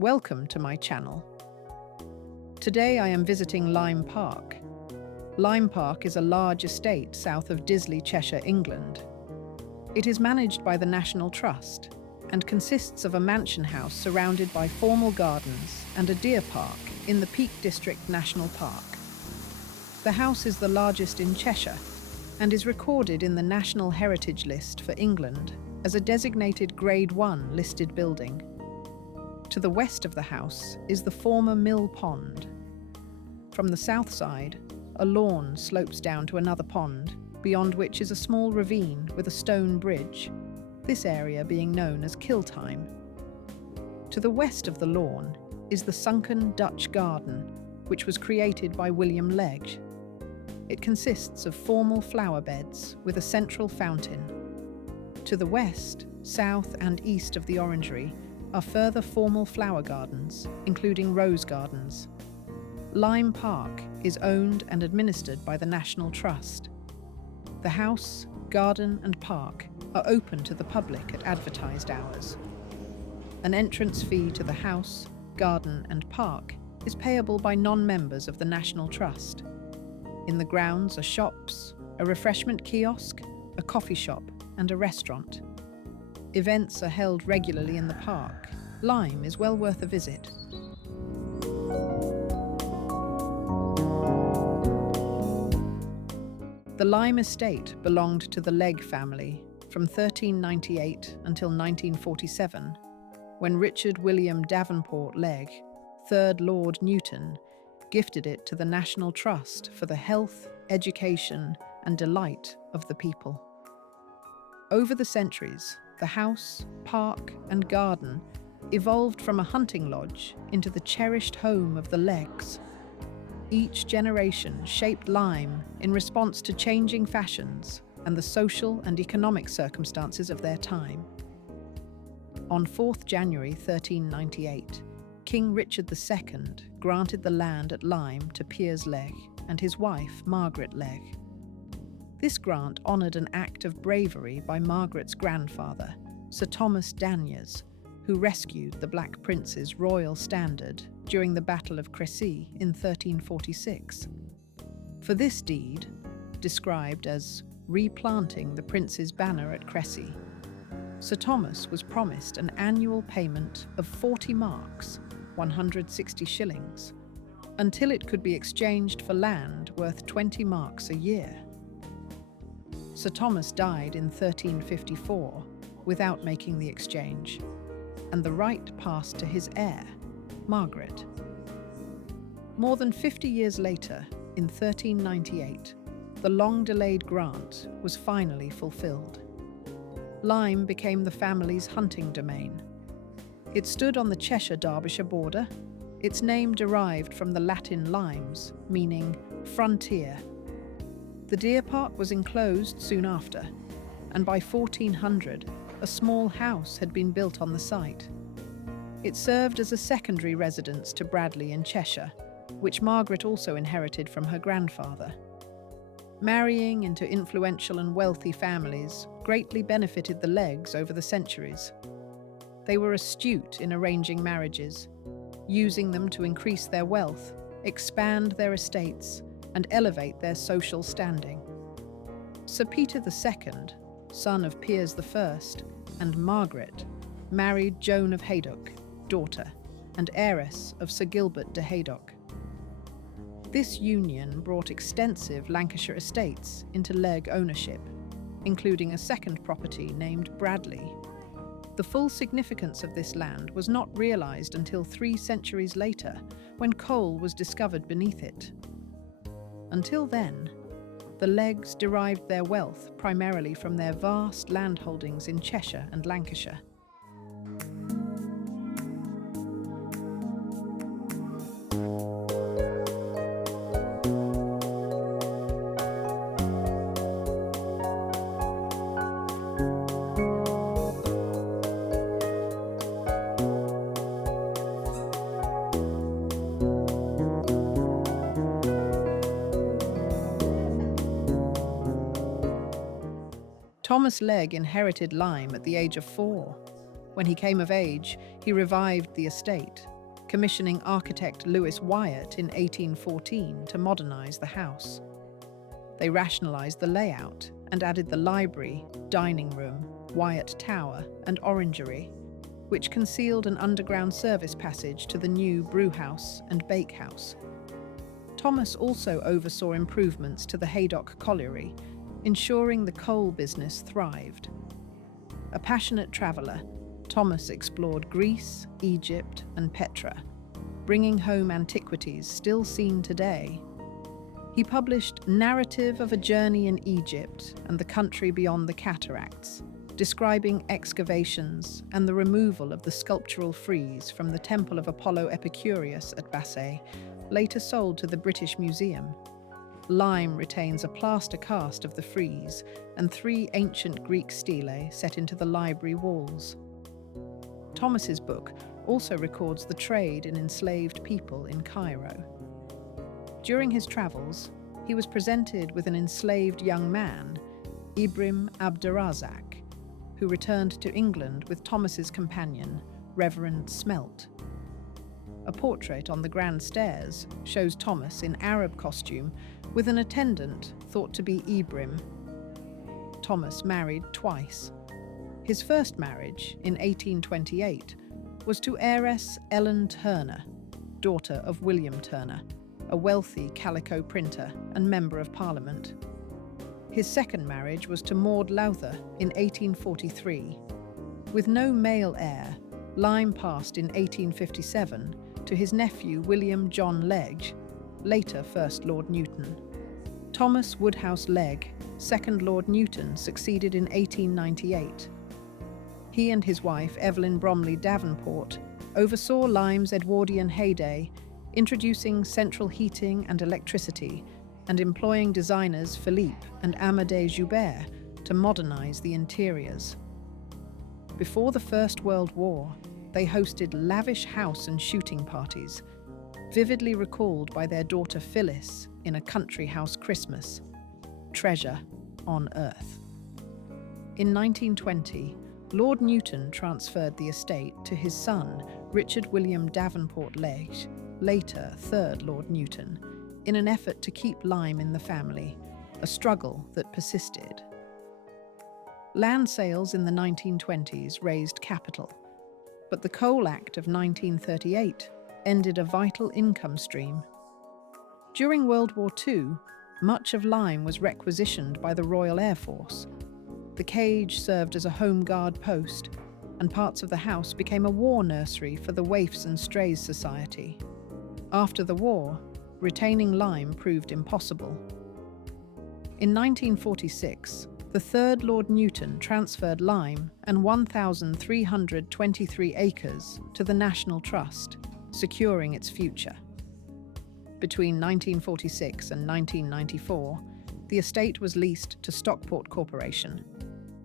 Welcome to my channel. Today I am visiting Lyme Park. Lyme Park is a large estate south of Disley, Cheshire, England. It is managed by the National Trust and consists of a mansion house surrounded by formal gardens and a deer park in the Peak District National Park. The house is the largest in Cheshire and is recorded in the National Heritage List for England as a designated Grade 1 listed building. To the west of the house is the former mill pond. From the south side, a lawn slopes down to another pond, beyond which is a small ravine with a stone bridge, this area being known as Kiltime. To the west of the lawn is the sunken Dutch garden, which was created by William Legge. It consists of formal flower beds with a central fountain. To the west, south and east of the orangery are further formal flower gardens, including rose gardens. Lyme Park is owned and administered by the National Trust. The house, garden and park are open to the public at advertised hours. An entrance fee to the house, garden and park is payable by non-members of the National Trust. In the grounds are shops, a refreshment kiosk, a coffee shop and a restaurant. Events are held regularly in the park. Lyme is well worth a visit. The Lyme estate belonged to the Legge family from 1398 until 1947, when Richard William Davenport Legge, 3rd Lord Newton, gifted it to the National Trust for the health, education and delight of the people. Over the centuries, the house, park and garden evolved from a hunting lodge into the cherished home of the Legges. Each generation shaped Lyme in response to changing fashions and the social and economic circumstances of their time. On 4th January 1398, King Richard II granted the land at Lyme to Piers Legge and his wife Margaret Legge. This grant honoured an act of bravery by Margaret's grandfather, Sir Thomas Daniers, who rescued the Black Prince's royal standard during the Battle of Crecy in 1346. For this deed, described as replanting the prince's banner at Crecy, Sir Thomas was promised an annual payment of 40 marks, 160 shillings, until it could be exchanged for land worth 20 marks a year. Sir Thomas died in 1354 without making the exchange, and the right passed to his heir, Margaret. More than 50 years later, in 1398, the long-delayed grant was finally fulfilled. Lyme became the family's hunting domain. It stood on the Cheshire-Derbyshire border. Its name derived from the Latin limes, meaning frontier. The deer park was enclosed soon after, and by 1400, a small house had been built on the site. It served as a secondary residence to Bradley in Cheshire, which Margaret also inherited from her grandfather. Marrying into influential and wealthy families greatly benefited the Legges over the centuries. They were astute in arranging marriages, using them to increase their wealth, expand their estates, and elevate their social standing. Sir Peter II, son of Piers I, and Margaret, married Joan of Haydock, daughter, and heiress of Sir Gilbert de Haydock. This union brought extensive Lancashire estates into Legge ownership, including a second property named Bradley. The full significance of this land was not realised until 3 centuries later, when coal was discovered beneath it. Until then, the Legges derived their wealth primarily from their vast landholdings in Cheshire and Lancashire. Thomas Legge inherited Lyme at the age of 4. When he came of age, he revived the estate, commissioning architect Lewis Wyatt in 1814 to modernize the house. They rationalized the layout and added the library, dining room, Wyatt Tower, and orangery, which concealed an underground service passage to the new brewhouse and bakehouse. Thomas also oversaw improvements to the Haydock colliery, ensuring the coal business thrived. A passionate traveller, Thomas explored Greece, Egypt, and Petra, bringing home antiquities still seen today. He published Narrative of a Journey in Egypt and the Country Beyond the Cataracts, describing excavations and the removal of the sculptural frieze from the Temple of Apollo Epicurus at Bassée, later sold to the British Museum. Lyme retains a plaster cast of the frieze and 3 ancient Greek stelae set into the library walls. Thomas's book also records the trade in enslaved people in Cairo. During his travels, he was presented with an enslaved young man, Ibrim Abderrazak, who returned to England with Thomas's companion, Reverend Smelt. A portrait on the grand stairs shows Thomas in Arab costume with an attendant thought to be Ibrim. Thomas married twice. His first marriage, in 1828, was to heiress Ellen Turner, daughter of William Turner, a wealthy calico printer and Member of Parliament. His second marriage was to Maud Lowther in 1843. With no male heir, Lyme passed in 1857 to his nephew William John Legge, later First Lord Newton. Thomas Woodhouse Legge, Second Lord Newton, succeeded in 1898. He and his wife Evelyn Bromley Davenport oversaw Lyme's Edwardian heyday, introducing central heating and electricity and employing designers Philippe and Amédée Joubert to modernize the interiors. Before the First World War, they hosted lavish house and shooting parties, vividly recalled by their daughter Phyllis in A Country House Christmas, Treasure on Earth. In 1920, Lord Newton transferred the estate to his son, Richard William Davenport Legge, later Third Lord Newton, in an effort to keep Lyme in the family, a struggle that persisted. Land sales in the 1920s raised capital, but the Coal Act of 1938 ended a vital income stream. During World War II, much of Lyme was requisitioned by the Royal Air Force. The cage served as a home guard post, and parts of the house became a war nursery for the Waifs and Strays Society. After the war, retaining Lyme proved impossible. In 1946, the Third Lord Newton transferred Lyme and 1,323 acres to the National Trust, securing its future. Between 1946 and 1994, the estate was leased to Stockport Corporation,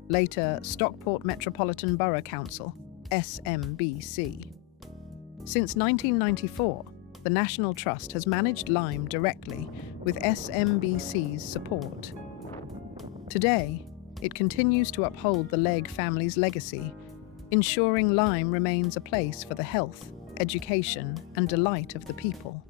later Stockport Metropolitan Borough Council, SMBC. Since 1994, the National Trust has managed Lyme directly with SMBC's support. Today, it continues to uphold the Legge family's legacy, ensuring Lyme remains a place for the health, education, and delight of the people.